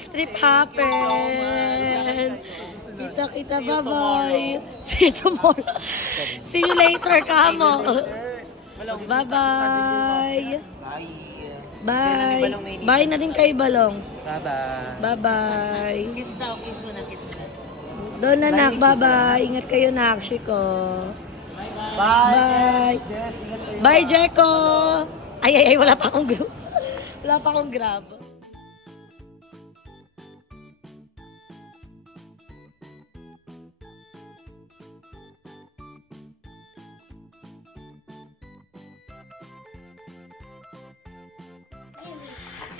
Strip Happens. Kita-kita, bye-bye. See you tomorrow. See you later, kamo. Bye-bye. Bye. Bye na din kay Balong. Bye-bye. Bye-bye. Kiss daw, kiss mo na, kiss mo na. Doon na, nak. Bye-bye. Ingat kayo, nakshi ko. Bye. Bye. Bye, Jeko. Ay, wala pa akong grab. Wala pa akong grab.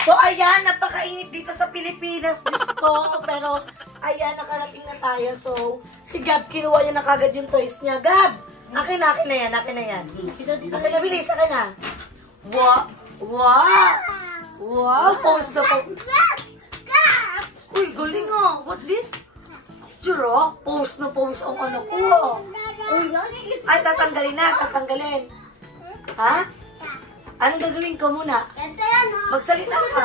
So, ayan, napakainit dito sa Pilipinas, Diyos ko. Pero, ayan, nakarating na tayo. So, si Gab, kinuha niya na kagad yung toys niya. Gab! Akin na yan, akin na yan. Akin na, bilis, akin na. Wow! Wow! Wow! Pose na po. Uy, galing ah. What's this? Jirok? Pose na pose ang ano ko. Ay, tatanggalin na, tatanggalin. Ha? Anong gagawin ko muna? Magsalita ka.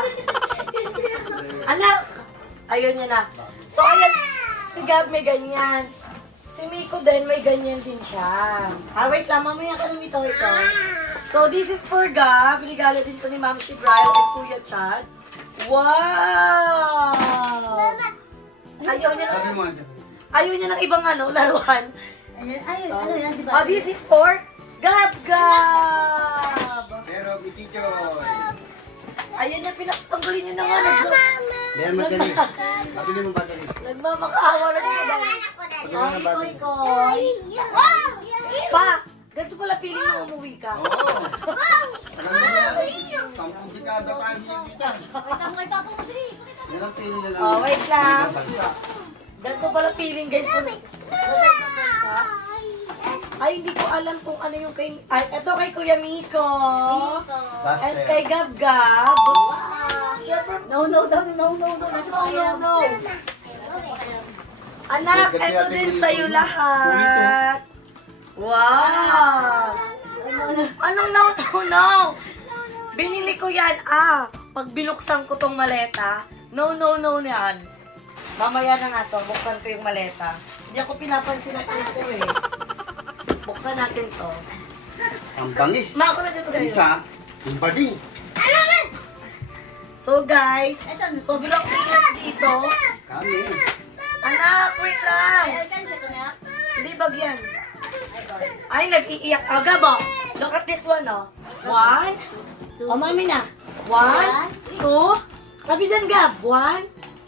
Anak! Ayun niya na. So, ayan. Si Gab may ganyan. Si Miko din, may ganyan din siya. Wait lang. Mamaya ka naman ito. So, this is for Gab. Regalo din to ni Ma'am Shibrail at Kuya Chad. Wow! Ayaw niya ng ibang laruan. Oh, this is for Gab! Pero, Bichicho. Ayan na, pinatanggalin niyo na nga. Ayan, madali. Madali mo madali. Nagmamakaawa na siya. Ikoy. Pa, ganito pala piling mo umuwi ka. Oo. Sampung dekada pa yung dito. Yan ang pili na lang. Oh, wait lang. Ganito pala piling, guys. Ay, hindi ko alam kung ano yung kay... Ay, ito kay Kuya Miko. At kay Gab. No. Anak, ito din sa'yo lahat. Wow! Anong no? Binili ko yan, pag binuksan ko tong maleta, no yan. Mamaya na nga to, buksan ko yung maleta. Hindi ako pinapansin na ito eh. Buksan natin to. Ang bangis. Mako na dito guys. Isa, yung bading. So guys, sobrang ingat dito. Kami. Anak, wait lang. Hindi bagyan. Ay, nag-iiyak agad ba? Look at this one, oh. 1. Oh, mami na. 1, 2. Sabi dyan, Gab. 1,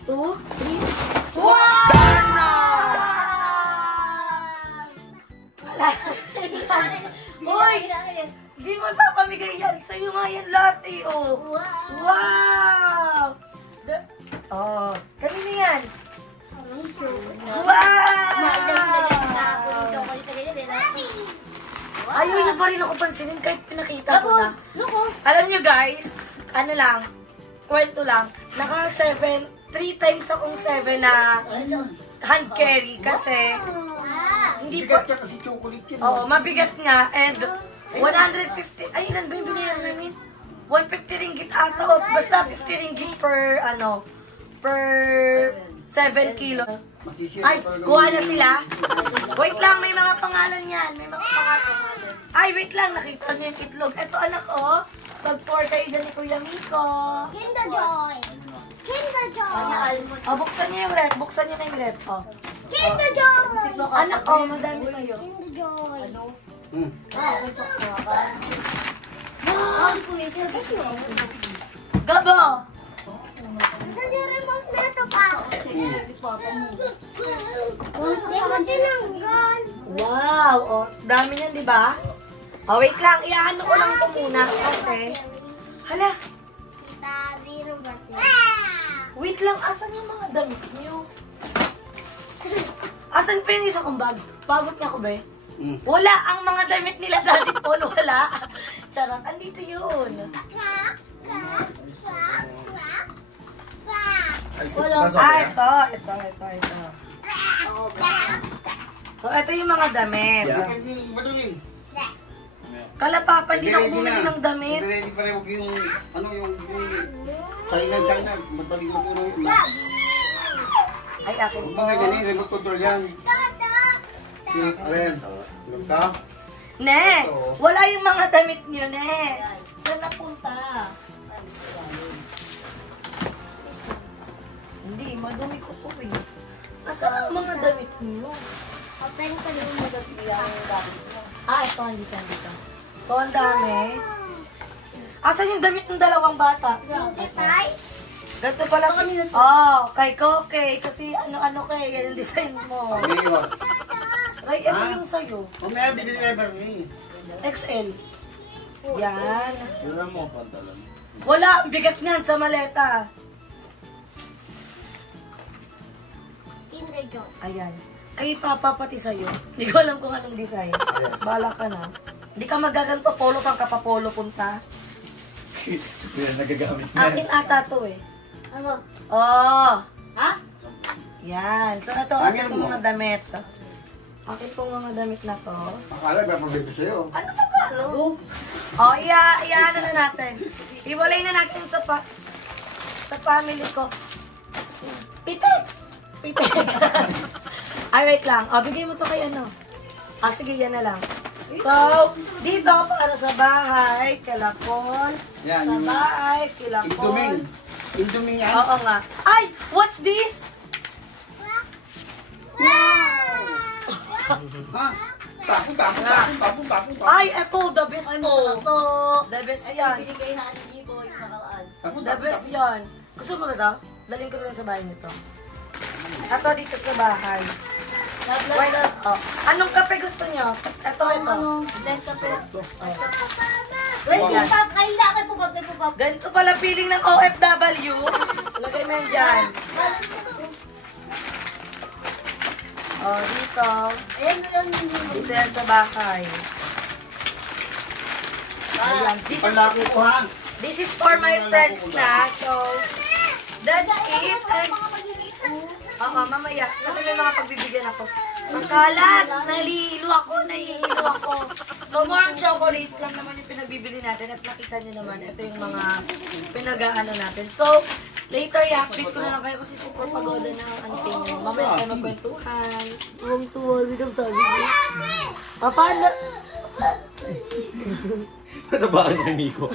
2, 3. Wow! Hoy! Hindi mo papamigay yan. Sa'yo nga yan lahat eh, oh. Wow! Oh, kanina yan. Wow! Ayaw niya pa rin ako pansinin kahit pinakita ko na. Alam niyo guys, ano lang, kwento lang, naka 3 times akong 7 na hand carry kasi hindi po. Bigat siya kasi chocolate yan. Oo, mabigat nga. And 150, ay ilan ba yung binayaran namin? 150 ringgit ata o basta 50 ringgit per per 7 kilo. Ay, kuha na sila. Wait lang, may mga pangalan yan. May mga pangalan. Ay, wait lang, nakita niyo yung itlog. Ito anak ko, pag-pour kayo dyan ni Kuya Miko. Kinder Joy. Oh, buksan niyo yung rep. Buksan niyo na yung rep. Oh. Kinder Joy. Anak, oh, madami sa'yo. Kinder Joy. Gabo! Saan yung remote na ito pa? Hindi mo tinanggal. Wow! Oh, dami niyan, di ba? Oh, wait lang. Iaano ko lang ito muna kasi... Hala! Wait lang. Asan yung mga damit niyo? Asan pa yung isa kong bag? Pabot niya ko ba eh? Wala. Ang mga damit nila Daddy Paul, wala. Charot. Andito yun. Ito. So, ito yung mga damit. Kalapapan, di na ako bumili ng damit. Ready pa rin, huwag yung, China, magbaling mo puro yun. Ay, akin Huwag po. mga ganyan, remote control yan. Ayan, tulog ka. Ne, wala yung mga damit niyo, ne. Saan napunta? Hindi, madumi ko po eh. Nasaan ang mga damit niyo? Open ko din yung magagawin yung gamit mo. Ito, andito. So, ang dami. Asan yung damit ng dalawang bata? Tay? Ganito pala. Kay Koke. Kasi ano kay, yan yung design mo. Ngayon, Ray, ito yung sa'yo. mamaya bibili kayo para me. XL. Yan. Wala mo pantalon. Wala, ang bigat niyan sa maleta. Kinder Joy. Ayan. Kay Papa pati sa'yo. Hindi ko alam kung anong design. Bala ka na. Hindi ka magaganto polo, saan ka pa polo punta? So, yan nagagamit na. Akin ata to eh. Ano? Oh! Ha? Yan. So, ito, Angin ito mo. mga damit. Akin pong mga damit na to. Akala ba pabili sa'yo? Ano ba ba? Ano? Ano na natin. Iwalay na natin sa family ko. Pitek! Ay, wait lang. Bigay mo to kay ano. Sige, yan na lang. So, dito para sa bahay, kilapon. Yan, Sa yung bahay, kilapon. Indoming yan. Oo nga. Ay, what's this? Ha? Tapon. Ay, eto, the best to. The best yan. Binigay na ni Giboy nakaraan. The best yan. Gusto mo ba ito? Daling ko rin sa bahay nito. Ito dito sa bahay. Wait, anong kape gusto nyo? Ito. Bless ka po. Wait, Wait, yan. kayo na, kay Pupap. Ganito pala feeling ng OFW. Lagay mo yan dyan. Dito. Ayan na lang yung Dito yan sa bahay. Ayan. Palaki ko ha. This is for my friends na. So, that's it. And, mamaya. Kasi may mga pagbibigyan ako. Pagkalat, nahihilo ako. So, more on chocolate lang naman yung pinagbibili natin. At nakita nyo naman, ito yung mga pinag-aano natin. So, later, i-update ko na lang kayo kasi super pagoda na ang anting nyo. Mamaya kayo magkwentuhan. Tuwang-tuwa, rin sabi ko. Paano? Natabaan niya, Miko.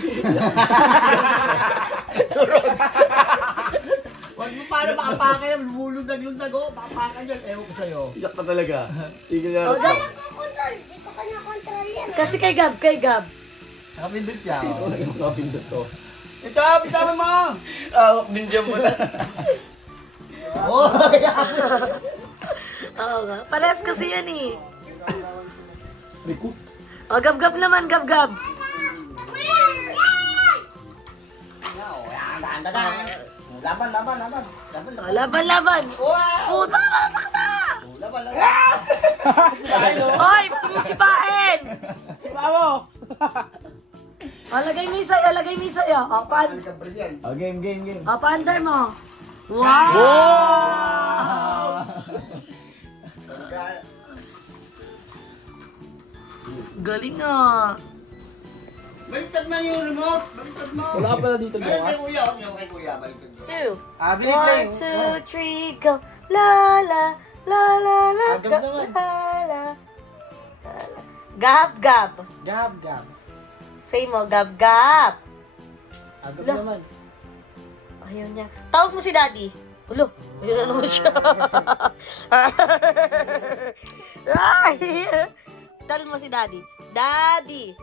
Huwag mo paano makapakan yan. Lumulundag-lundag o. Makapakan yan. Ewan ko sa'yo. Iyak ka talaga. Tigil na. control. Dito ka na control yan. Kasi kay Gab. Nakapindot siya. Nakapindot to. Ito, bitalan mo. Ninja mo na. Oh, Oo nga. Parehas kasi yan eh. Miko. Gab naman, Gab. Laban. Puta, masak na! Hoy, ba't mo sipain? Sipa mo! Lagay mo yung sa'yo. Game. Paandar mo. Wow! Galing ah. Baliktad mo yung remote. Baliktad mo. Wala pala dito Ayun kay bukas. kuya. Yung kay kuya. Baliktad mo. 2. 1, 2, 3, go. La la la la la. Agad naman. La. Gab. Gab. Say mo, Gab. Agad Wala. naman. Ayaw niya. Tawag mo si Daddy. Ulo, ayun na naman siya. Ay! Tawag mo si Daddy. Daddy!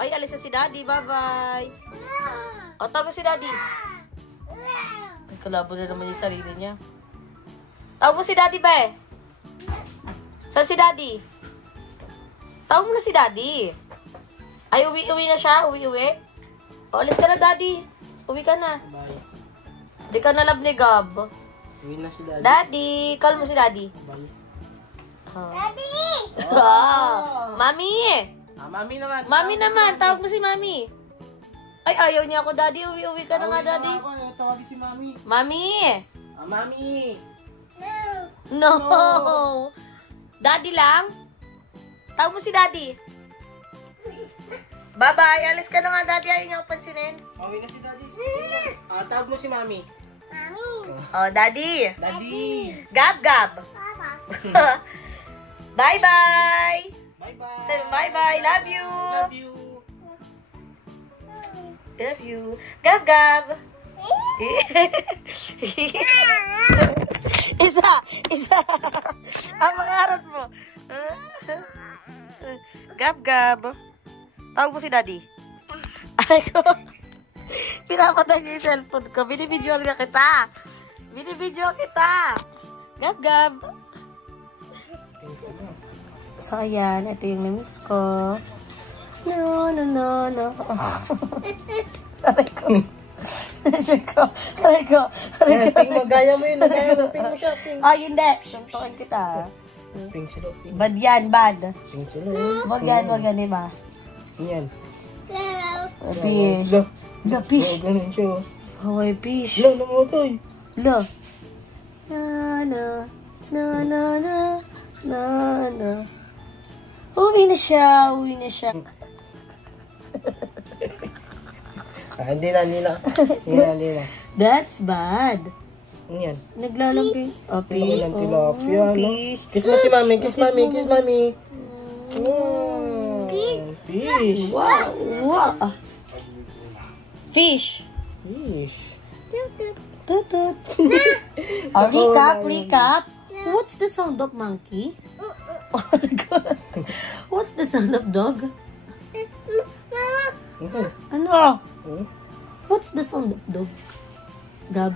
Ay, alis na si Daddy. Bye-bye. Tawag mo si Daddy. Ay, kalabo na naman yung sarili niya. Tawag mo si Daddy, ba? Saan si Daddy? Tawag mo na si Daddy. Ay, uwi na siya? Uwi? Alis ka na, Daddy. Uwi ka na. Bye. Di ka na love ni Gab. Uwi na si Daddy. Daddy! Call mo si Daddy. Bye. Daddy! Mami! Mami naman. Mami naman! Tawag mo si Mami. Ay, ayaw niya ako, Daddy. Uwi ka na nga, Daddy. Tawagin si Mami. Mami! Mami! No! Daddy lang? Tawag mo si Daddy. Bye-bye. Alis ka na nga, Daddy. Ayaw niya ako pansinin. Uwi na si daddy. Tawag mo si mami. Mami. Oh, Daddy. Daddy. Gab-gab. Papa. Bye-bye. Bye-bye. Say bye-bye. Love you. Love you. Love you. Gab-gab. Isa. Ang mga harot mo. Gab-gab. Tawag mo si Daddy. Aray ko. Pinapatay ko yung cellphone ko. Binibidyoan ka kita. Gab-gab. So, ayan. Ito yung namiss ko. No. Aray ko. Aray ko. Ping mo, gaya mo yun. Ping mo siya, ping. Ay, hindi. Suntukin kita. Ping sila, ping. Bad yan, bad. Ping sila. Wag yan, di ba? Yan. Fish. La, fish. Ganun siya. Hawaii fish. Lo, namotoy. La. Na. Uwi na siya. Hindi na. That's bad. Ano yan? Naglalagay. Oh, Ping fish. ng tilapia, no? Fish. Kiss mo si mami, kiss mami. Fish. Wow. Fish. Tutut. Recap. What's the sound of monkey? What's the sound of dog? Ano? What's the sound of dog? Gab.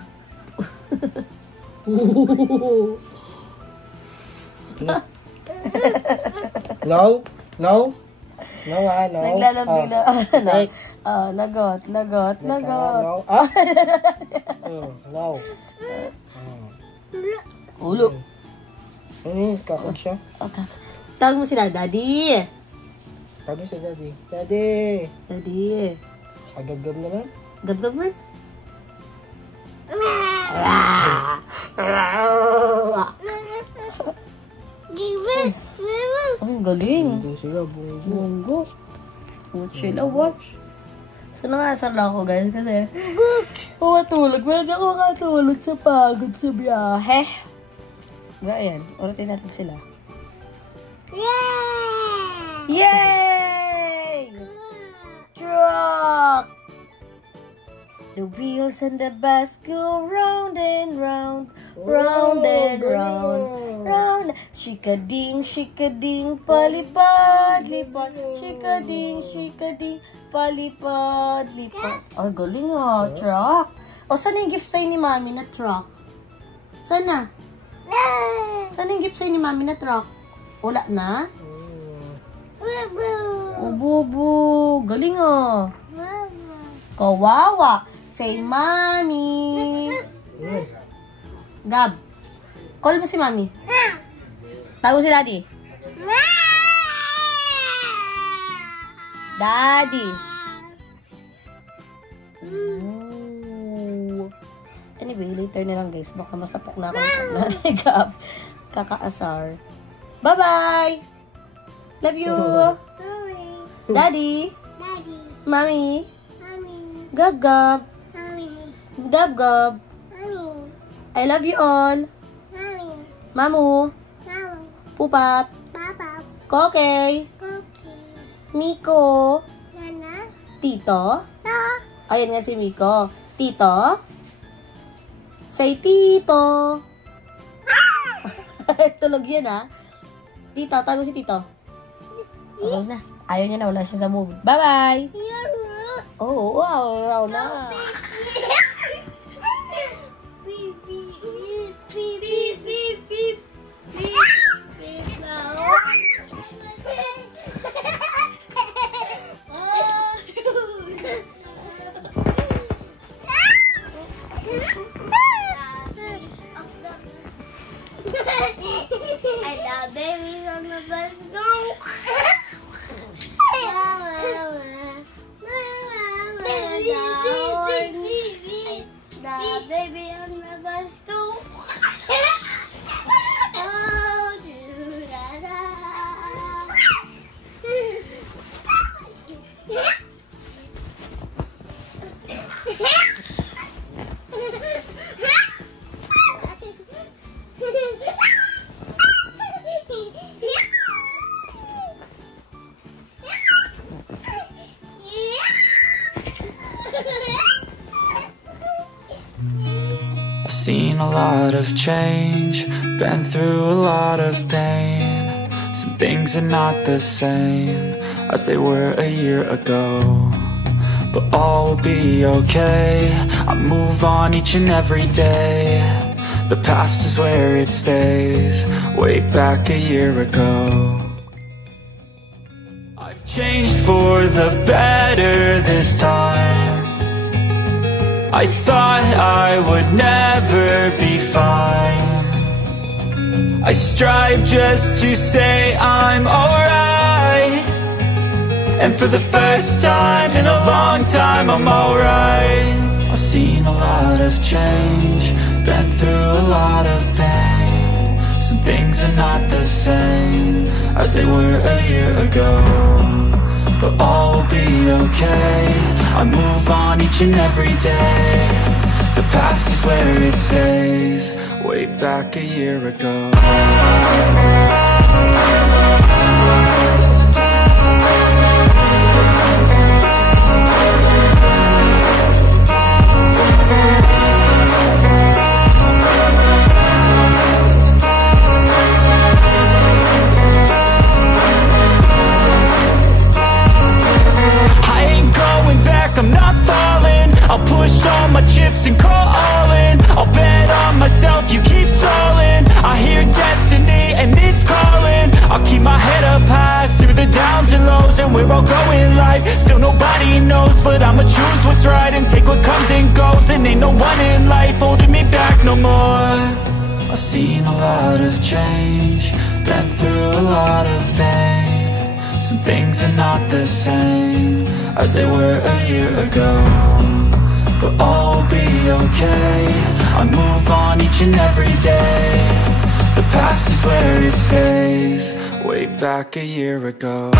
No. No. Naglalambing na. Lagot. No. No. Ulo. Ano kakot siya? Okay. Tawag mo sila, Daddy. Sabi sa daddy. Daddy. Agagab naman. Gab man. Ang galing. Bunggo sila, Bunggo. Watch sila, watch. So, nangasar lang ako, guys, kasi matulog. Pwede ako makatulog sa pagod sa biyahe. Diba, ayan. Uratin natin sila. Yay! Truck! The wheels and the bus go round and round, round and round. Shikading, palipad, lipad. Shikading, palipad, lipad. Ay, galing ah, truck. O, saan yung gift sa'yo ni Mami na truck? Sana? Saan yung gift sa'yo ni Mami na truck? Wala na? O, bubu. Galing ah. Kawawa. Say, Mami. Gab. Call mo si Mami. Tawag mo si Daddy. Daddy. Ooh. Anyway, later na lang guys. Baka masapok na ako ng Gab. Kakaasar. Bye-bye. Love you. Daddy. Mami. Gab. Gab. I love you all. Mamu. Pupap. Kokey. Miko. Tito. Ayan nga si Miko. Tito. Say Tito. Tulog yun ah. Tito. Tago si Tito. Okay na. Ayaw niya na. Wala siya sa mood. Bye-bye. Oh, wow na. I love babies on the bus. Go. Baby, seen a lot of change, been through a lot of pain. Some things are not the same as they were a year ago, but all will be okay. I move on each and every day. The past is where it stays, way back a year ago. I've changed for the better this time. I thought I would never be fine. I strive just to say I'm alright, and for the first time in a long time I'm alright. I've seen a lot of change, been through a lot of pain. Some things are not the same as they were a year ago, but all will be okay. I move on each and every day. The past is where it stays, way back a year ago. I'm not falling, I'll push all my chips and call all in. I'll bet on myself, you keep stalling. I hear destiny and it's calling. I'll keep my head up high through the downs and lows, and we're all going life. Still nobody knows, but I'ma choose what's right and take what comes and goes. And ain't no one in life holding me back no more. I've seen a lot of change, been through a lot of pain. Some things are not the same as they were a year ago, but all will be okay. I move on each and every day. The past is where it stays, way back a year ago.